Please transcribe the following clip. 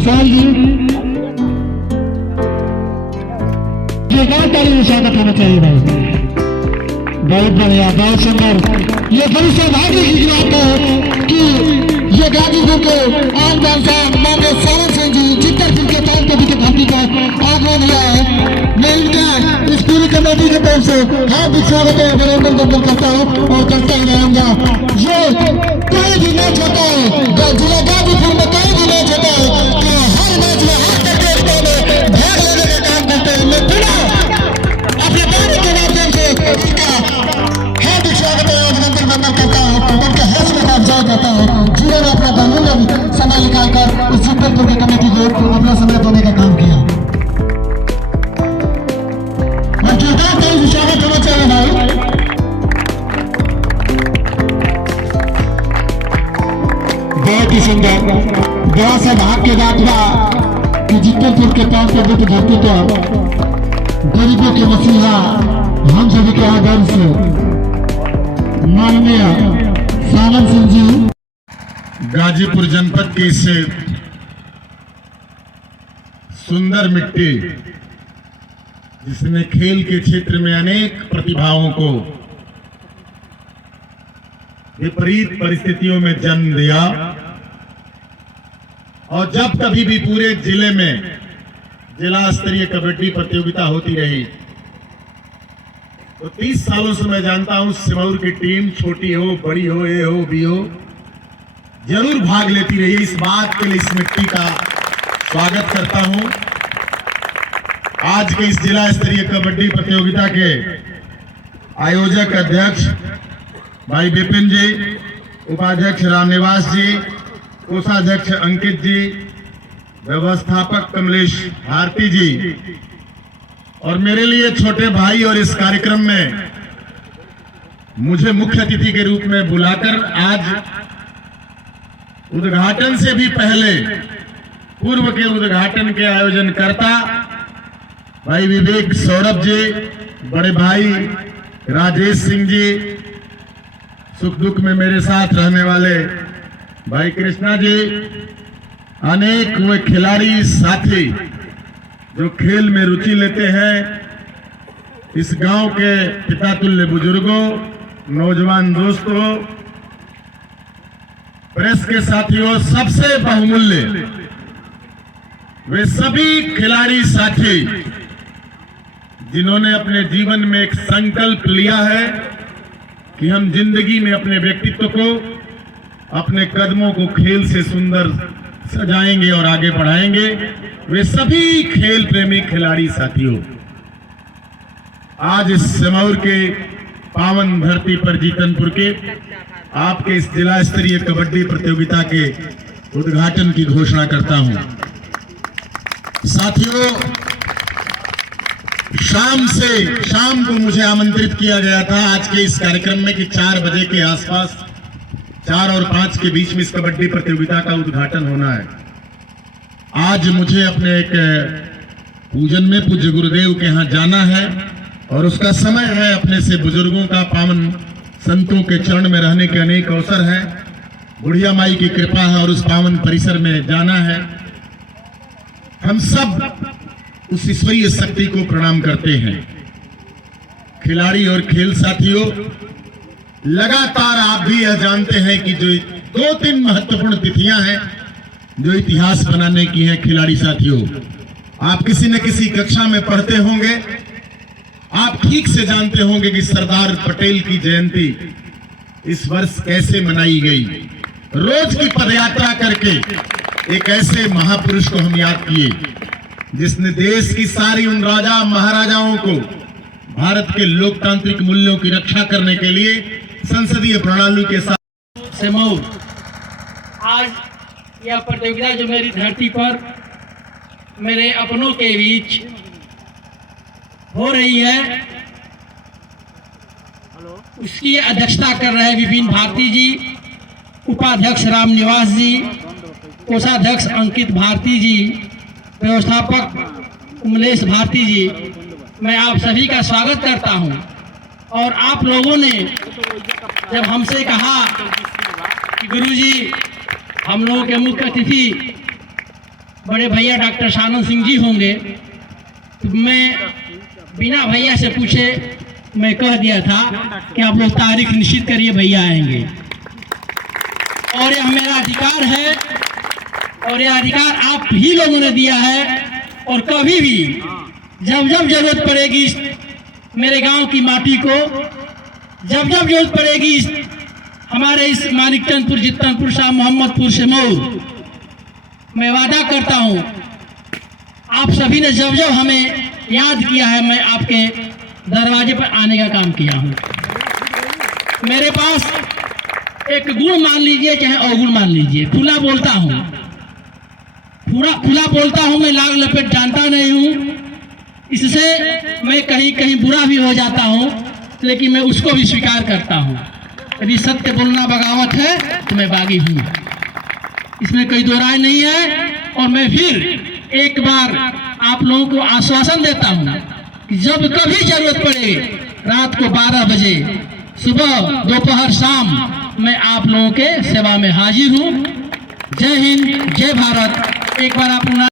विशाल जी ये बहुत ताली स्वागत होना चाहिए भाई। बहुत बढ़िया, बहुत सुंदर। ये बड़ी सौभाग्य की बात है कि ये गाजीपुर के आम साहब माननीय सावन सिंह जी चित्तरपुर के तौर पर भी भर्ती का आगमन हुआ है। मैं इनका इस पूरी कमेटी की तरफ से हार्दिक स्वागत और अभिनंदन करता हूँ और करता ही रहूंगा। ये कोई भी मैच होता है जिला गाजीपुर में, कोई भी मैच होता है तो हर मैच में हर प्रतियोगिता में भाग लेने का काम करते हैं। मैं बिना अपने बारे के माध्यम से इनका हार्दिक स्वागत और अभिनंदन करता हूँ, उनके हौसले का अफजाई करता हूँ जिन्होंने अपना बहुमूल्य समय निकालकर इस चित्तरपुर की कमेटी को अपना समय देने का काम किया। स्वागत होना चाहिए भाई। बहुत ही सुंदर, बड़ा सा भाग के बात हुआ कि चित्तरपुर के तौर पर बुद्ध भक्ति तो गरीबों के मसीहा हम सभी के आदर्श माननीय सावन सिंह जी गाजीपुर जनपद की इस सुंदर मिट्टी जिसने खेल के क्षेत्र में अनेक प्रतिभाओं को विपरीत परिस्थितियों में जन्म दिया और जब कभी भी पूरे जिले में जिला स्तरीय कबड्डी प्रतियोगिता होती रही तो 30 सालों से मैं जानता हूं सिमौर की टीम छोटी हो बड़ी हो ए हो बी हो जरूर भाग लेती रही। इस बात के लिए इस मिट्टी का स्वागत करता हूं। आज के इस जिला स्तरीय कबड्डी प्रतियोगिता के आयोजक अध्यक्ष भाई विपिन जी, उपाध्यक्ष रामनिवास जी, कोषाध्यक्ष अंकित जी, व्यवस्थापक कमलेश भारती जी और मेरे लिए छोटे भाई और इस कार्यक्रम में मुझे मुख्य अतिथि के रूप में बुलाकर आज उद्घाटन से भी पहले पूर्व के उद्घाटन के आयोजन करता भाई विवेक सौरभ जी, बड़े भाई राजेश सिंह जी, सुख दुख में मेरे साथ रहने वाले भाई कृष्णा जी, अनेक वे खिलाड़ी साथी जो खेल में रुचि लेते हैं, इस गांव के पिता तुल्य बुजुर्गों, नौजवान दोस्तों, प्रेस के साथियों, सबसे बहुमूल्य वे सभी खिलाड़ी साथी जिन्होंने अपने जीवन में एक संकल्प लिया है कि हम जिंदगी में अपने व्यक्तित्व को, अपने कदमों को खेल से सुंदर सजाएंगे और आगे बढ़ाएंगे। वे सभी खेल प्रेमी खिलाड़ी साथियों, आज इस सिमौर के पावन धरती पर जीतनपुर के आपके इस जिला स्तरीय कबड्डी प्रतियोगिता के उद्घाटन की घोषणा करता हूं। साथियों, शाम को मुझे आमंत्रित किया गया था आज के इस कार्यक्रम में कि 4 बजे के आसपास, 4 और 5 के बीच में इस कबड्डी प्रतियोगिता का उद्घाटन होना है। आज मुझे अपने एक पूजन में पूज्य गुरुदेव के यहाँ जाना है और उसका समय है। अपने से बुजुर्गों का, पावन संतों के चरण में रहने के अनेक अवसर हैं। बुढ़िया माई की कृपा है और उस पावन परिसर में जाना है। हम सब उस ईश्वरीय शक्ति को प्रणाम करते हैं। खिलाड़ी और खेल साथियों, लगातार आप भी यह जानते हैं कि जो 2-3 महत्वपूर्ण तिथियां हैं जो इतिहास बनाने की हैं। खिलाड़ी साथियों, आप किसी न किसी कक्षा में पढ़ते होंगे, आप ठीक से जानते होंगे कि सरदार पटेल की जयंती इस वर्ष कैसे मनाई गई। रोज की पदयात्रा करके एक ऐसे महापुरुष को हम याद किए जिसने देश की सारी उन राजा महाराजाओं को भारत के लोकतांत्रिक मूल्यों की रक्षा करने के लिए संसदीय प्रणाली के साथ सिमौर आज यह प्रतियोगिता जो मेरी धरती पर मेरे अपनों के बीच हो रही है, उसकी अध्यक्षता कर रहे विपिन भारती जी, उपाध्यक्ष रामनिवास जी, कोषाध्यक्ष अंकित भारती जी, व्यवस्थापक कमलेश भारती जी। मैं आप सभी का स्वागत करता हूं। और आप लोगों ने जब हमसे कहा कि गुरुजी हम लोगों के मुख्य अतिथि बड़े भैया डॉक्टर शानंद सिंह जी होंगे, तो मैं बिना भैया से पूछे मैं कह दिया था कि आप लोग तारीख निश्चित करिए, भैया आएंगे। और यह मेरा अधिकार है और यह अधिकार आप ही लोगों ने दिया है। और कभी भी जब जब जरूरत पड़ेगी मेरे गांव की माटी को, जब जब जरूरत पड़ेगी हमारे इस मानिकचंदपुर, जितनपुर, शाह मोहम्मदपुर से मऊ, मैं वादा करता हूं आप सभी ने जब जब हमें याद किया है, मैं आपके दरवाजे पर आने का काम किया हूं। मेरे पास एक गुण मान लीजिए चाहे अवगुण मान लीजिए, खुला बोलता हूं, खुला बोलता हूं, मैं लाग लपेट जानता नहीं हूं। इससे मैं कहीं कहीं बुरा भी हो जाता हूं, लेकिन मैं उसको भी स्वीकार करता हूं। यदि सत्य बोलना बगावत है तो मैं बागी हूं, इसमें कोई दो राय नहीं है। और मैं फिर एक बार आप लोगों को आश्वासन देता हूं कि जब कभी जरूरत पड़े, रात को 12 बजे, सुबह, दोपहर, शाम, मैं आप लोगों के सेवा में हाजिर हूं। जय हिंद, जय भारत। एक बार आप